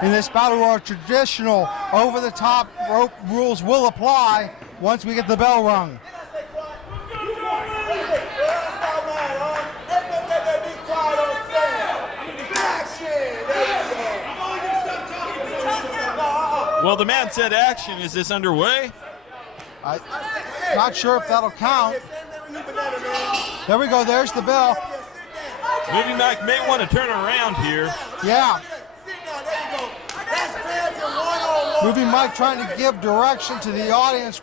In this battle royal, traditional over-the-top rope rules will apply once we get the bell rung. Well, the man said action. Is this underway? I'm not sure if that'll count. There we go. There's the bell. Movie Mike may want to turn around here. Yeah. Movie Mike trying to give direction to the audience.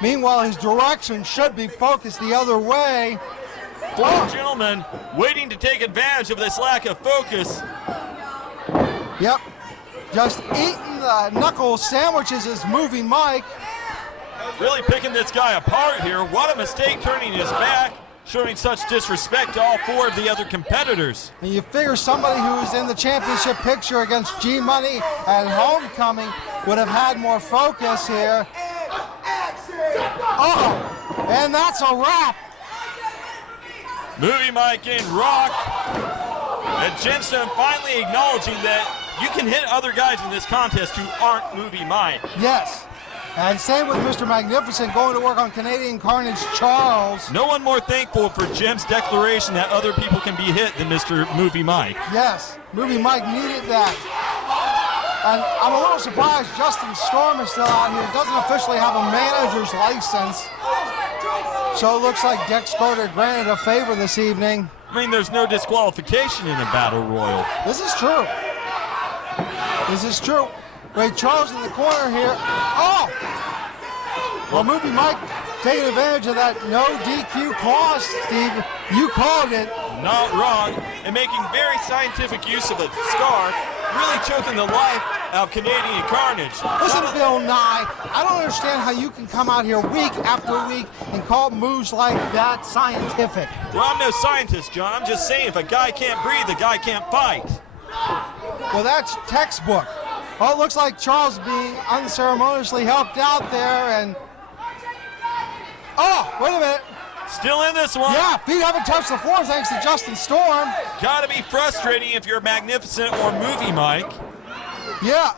Meanwhile, his direction should be focused the other way. Four gentlemen waiting to take advantage of this lack of focus. Yep. Just eating the knuckle sandwiches is Movie Mike. Really picking this guy apart here. What a mistake turning his back, showing such disrespect to all four of the other competitors. And you figure somebody who's in the championship picture against G-Money at Homecoming would have had more focus here. Oh, and that's a wrap. Movie Mike getting rocked. And Gemstone finally acknowledging that you can hit other guys in this contest who aren't Movie Mike. Yes. And same with Mr. Magnificent going to work on Canadian Carnage Charles. No one more thankful for Jim's declaration that other people can be hit than Mr. Movie Mike. Yes, Movie Mike needed that. And I'm a little surprised Justin Storm is still out here. Doesn't officially have a manager's license. So it looks like Dex Carter granted a favor this evening. I mean, there's no disqualification in a battle royal. This is true. This is true. Ray Charles in the corner here. Oh! Well, Movie Mike taking advantage of that no DQ clause, Steve. You called it. Not wrong. And making very scientific use of a scarf, really choking the life out of Canadian Carnage. Listen, Bill Nye, I don't understand how you can come out here week after week and call moves like that scientific. Well, I'm no scientist, John. I'm just saying if a guy can't breathe, the guy can't fight. Well, that's textbook. Well, it looks like Charles being unceremoniously helped out there, and oh, wait a minute. Still in this one. Yeah, feet haven't touched the floor thanks to Justin Storm. Gotta be frustrating if you're Magnificent or Movie Mike. Yeah.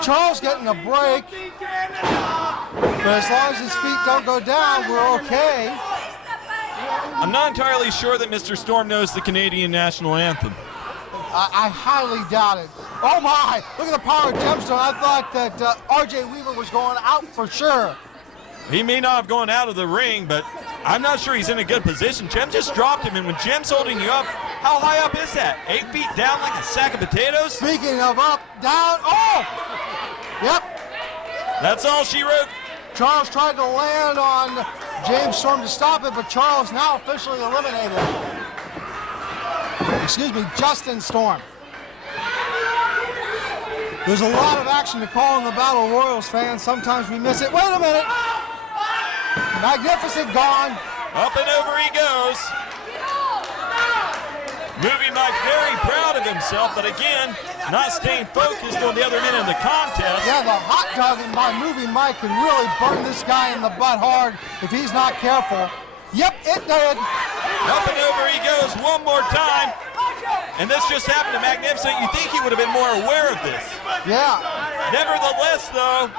Charles getting a break. But as long as his feet don't go down, we're okay. I'm not entirely sure that Mr. Storm knows the Canadian national anthem. I highly doubt it. Oh my, look at the power of Gemstone. I thought that RJ Weaver was going out for sure. He may not have gone out of the ring, but I'm not sure he's in a good position. Jem just dropped him, and when Jem's holding you up, how high up is that? 8 feet down like a sack of potatoes? Speaking of up, down, oh! Yep. That's all she wrote. Charles tried to land on James Storm to stop it, but Charles now officially eliminated. Excuse me, Justin Storm. There's a lot of action to call in the Battle Royals, fans. Sometimes we miss it. Wait a minute. Magnificent gone. Up and over he goes. Movie Mike very proud of himself, but again, not staying focused on the other men in the contest. Yeah, the hot dogging by Movie Mike can really burn this guy in the butt hard if he's not careful. Yep, it did. Up and over he goes one more time. And this just happened to Magnificent. You think he would have been more aware of this. Yeah. Nevertheless, though,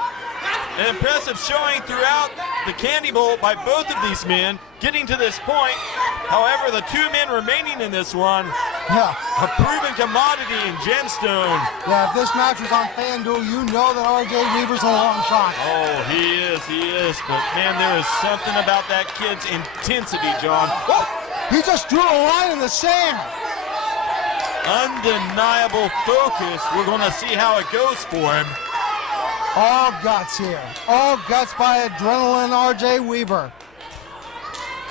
an impressive showing throughout the Candy Bowl by both of these men getting to this point. However, the two men remaining in this one, a proven commodity in Gemstone. Yeah, if this match was on FanDuel, you know that RJ Weaver's a long shot. Oh, he is. But, man, there is something about that kid's intensity, John. Oh, he just drew a line in the sand. Undeniable focus. We're going to see how it goes for him. All guts here. All guts by Adrenaline RJ Weaver.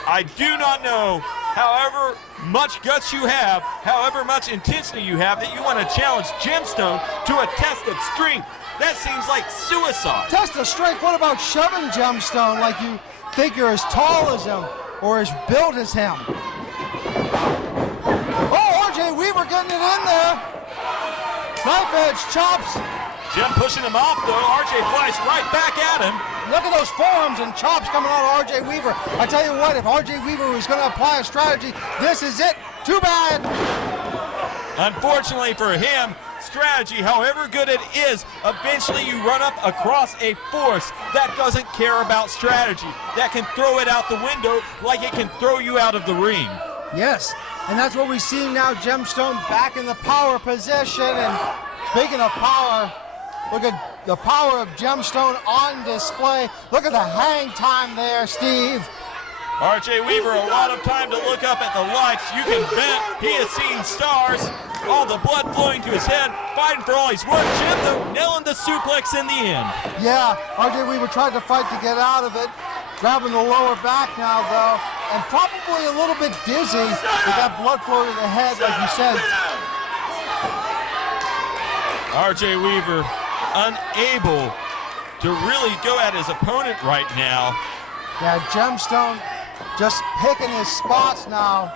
I do not know, however much guts you have, however much intensity you have, that you want to challenge Gemstone to a test of strength. That seems like suicide. Test of strength? What about shoving Gemstone like you think you're as tall as him or as built as him? Oh, RJ Weaver getting it in there. Knife edge chops. Jem pushing him off, though. RJ flies right back at him. Look at those forearms and chops coming out of RJ Weaver. I tell you what, if RJ Weaver was going to apply a strategy, this is it. Too bad. Unfortunately for him, strategy, however good it is, eventually you run up across a force that doesn't care about strategy, that can throw it out the window like it can throw you out of the ring. Yes, and that's what we see now. Gemstone back in the power position. And speaking of power, look at the power of Gemstone on display. Look at the hang time there, Steve. RJ Weaver, a lot of time to look up at the lights. You can bet he has seen stars. All the blood flowing to his head, fighting for all he's worth. Jim, though, nailing the suplex in the end. Yeah, RJ Weaver tried to fight to get out of it. Grabbing the lower back now, though, and probably a little bit dizzy with that blood flow to the head, like you said. RJ Weaver unable to really go at his opponent right now. Yeah, Gemstone just picking his spots now.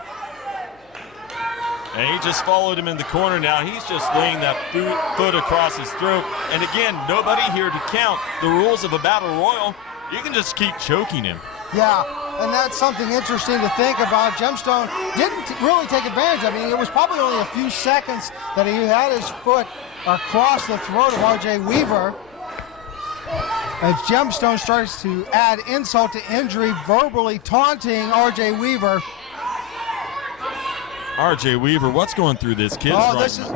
And he just followed him in the corner now. He's just laying that foot across his throat. And again, nobody here to count. The rules of a battle royal, you can just keep choking him. Yeah, and that's something interesting to think about. Gemstone didn't really take advantage. I mean, it was probably only a few seconds that he had his foot across the throat of RJ Weaver. As Gemstone starts to add insult to injury, verbally taunting RJ Weaver. RJ Weaver, what's going through this kid's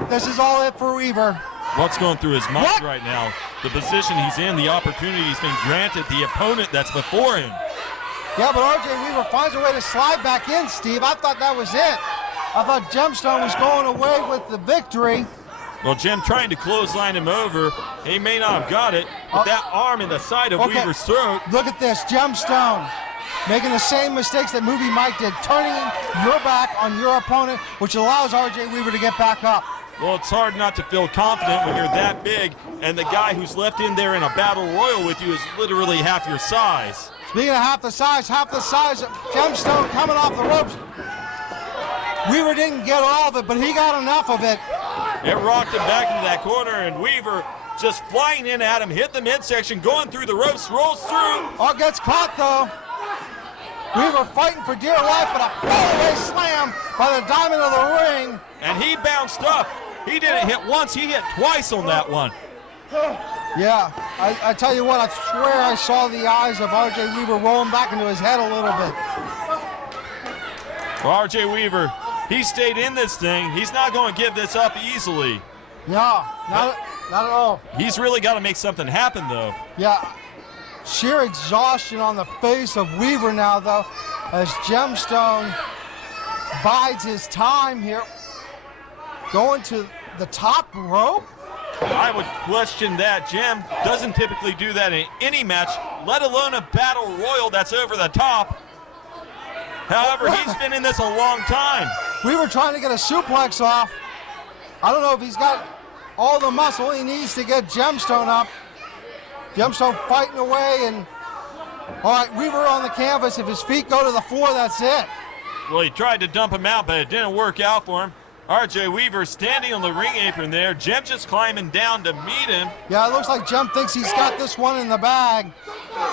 this is all it for Weaver. What's going through his mind right now? The position he's in, the opportunity he's been granted, the opponent that's before him. Yeah, but RJ Weaver finds a way to slide back in, Steve. I thought that was it. I thought Gemstone was going away with the victory. Well, Jim trying to clothesline him over. He may not have got it, but that arm in the side of Weaver's throat. Look at this, Gemstone making the same mistakes that Movie Mike did, turning your back on your opponent, which allows RJ Weaver to get back up. Well, it's hard not to feel confident when you're that big, and the guy who's left in there in a battle royal with you is literally half your size. Speaking of half the size of Gemstone coming off the ropes. Weaver didn't get all of it, but he got enough of it. It rocked him back into that corner, and Weaver just flying in at him, hit the midsection, going through the ropes, rolls through. All gets caught, though. Weaver fighting for dear life, but a fall-away slam by the diamond of the ring. And he bounced up. He didn't hit once, he hit twice on that one. Yeah, I tell you what, I swear I saw the eyes of RJ Weaver rolling back into his head a little bit. Well, RJ Weaver, he stayed in this thing. He's not going to give this up easily. No, not at all. He's really got to make something happen, though. Yeah, sheer exhaustion on the face of Weaver now, though, as Gemstone bides his time here. Going to the top rope? I would question that. Jim doesn't typically do that in any match, let alone a battle royal that's over the top. However, he's been in this a long time. We were trying to get a suplex off. I don't know if he's got all the muscle he needs to get Gemstone up. Gemstone fighting away, and all right, Weaver on the canvas. If his feet go to the floor, that's it. Well, he tried to dump him out, but it didn't work out for him. RJ Weaver standing on the ring apron there. Jem just climbing down to meet him. Yeah, it looks like Jem thinks he's got this one in the bag.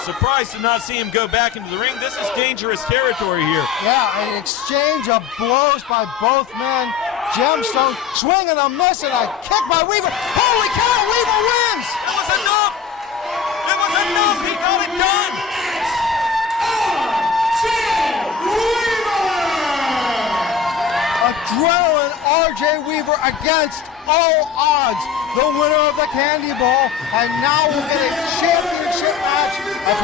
Surprised to not see him go back into the ring. This is dangerous territory here. Yeah, an exchange of blows by both men. Gemstone swinging a miss and a kick by Weaver. Holy cow, Weaver wins! It was enough! It was enough! He got it done! Adrenaline RJ Weaver against all odds, the winner of the Candy Bowl, and now we'll get a championship match of